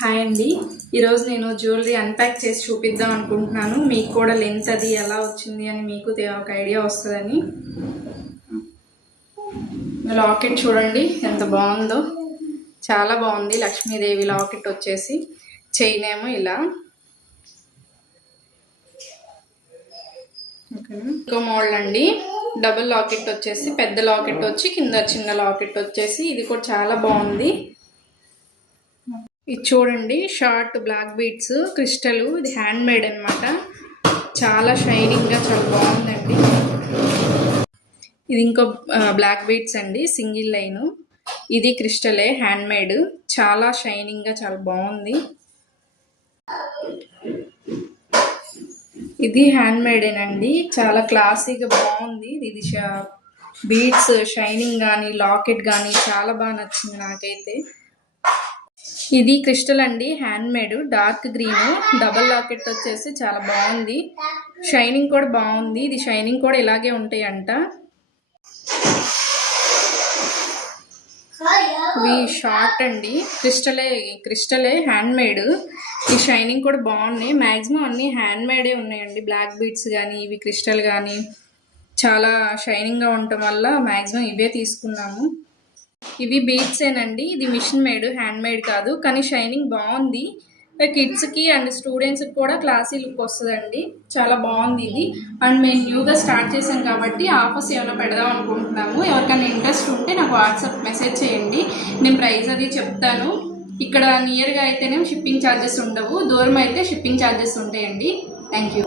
Hi అండి. ఈరోజు నేను జ్యువెలరీ అన్ప్యాక్ చేసి చూపిద్దాం అనుకుంటున్నాను. మీకు కూడా లెంత్ అది ఎలా వచ్చింది అని మీకు ఒక ఐడియా వస్తుందని. లాకెట్ చూడండి ఎంత బాగుందో, చాలా బాగుంది. లక్ష్మీదేవి లాకెట్ వచ్చేసి, చైన్ ఏమో ఇలా. ఇంకో మోడల్ అండి, డబుల్ లాకెట్ వచ్చేసి, పెద్ద లాకెట్ వచ్చి కింద చిన్న లాకెట్ వచ్చేసి, ఇది కూడా చాలా బాగుంది. ఇది చూడండి, షార్ట్ బ్లాక్ బీడ్స్ క్రిస్టల్, ఇది హ్యాండ్ మేడ్ అనమాట. చాలా షైనింగ్గా చాలా బాగుందండి. ఇది ఇంకో బ్లాక్ బీడ్స్ అండి, సింగిల్ లైన్. ఇది క్రిస్టలే, హ్యాండ్ మేడ్, చాలా షైనింగ్గా చాలా బాగుంది. ఇది హ్యాండ్ మేడేనండి, చాలా క్లాసీగా బాగుంది. ఇది బీడ్స్ షైనింగ్ కానీ లాకెట్ కానీ చాలా బాగా నచ్చింది నాకైతే. ఇది క్రిస్టల్ అండి, hand made, dark green, double locket వచ్చేసి చాలా బాగుంది. షైనింగ్ కూడా బాగుంది. ఇది షైనింగ్ కూడా ఇలాగే ఉంటాయి అంట. ఇవి షార్ట్ అండి, క్రిస్టలే హ్యాండ్ మేడ్. ఈ షైనింగ్ కూడా బాగున్నాయి. మ్యాక్సిమం అన్ని హ్యాండ్ మేడే ఉన్నాయండి. బ్లాక్ బీడ్స్ కానీ ఇవి క్రిస్టల్ కానీ చాలా షైనింగ్గా ఉండటం వల్ల మ్యాక్సిమం ఇవే తీసుకున్నాము. ఇవి బీడ్సేనండి, ఇది మిషన్ మేడ్, హ్యాండ్ మేడ్ కాదు, కానీ షైనింగ్ బాగుంది. కిడ్స్కి అండ్ స్టూడెంట్స్కి కూడా క్లాసీ లుక్ వస్తుందండి, చాలా బాగుంది ఇది. అండ్ మేము న్యూగా స్టార్ట్ చేసాం కాబట్టి ఆఫర్స్ ఏమైనా పెడదాం అనుకుంటున్నాము. ఎవరికైనా ఇంట్రెస్ట్ ఉంటే నాకు వాట్సాప్ మెసేజ్ చేయండి, నేను ప్రైస్ అది చెప్తాను. ఇక్కడ నియర్గా అయితేనే షిప్పింగ్ ఛార్జెస్ ఉండవు, దూరం అయితే షిప్పింగ్ ఛార్జెస్ ఉంటాయండి. Thank you.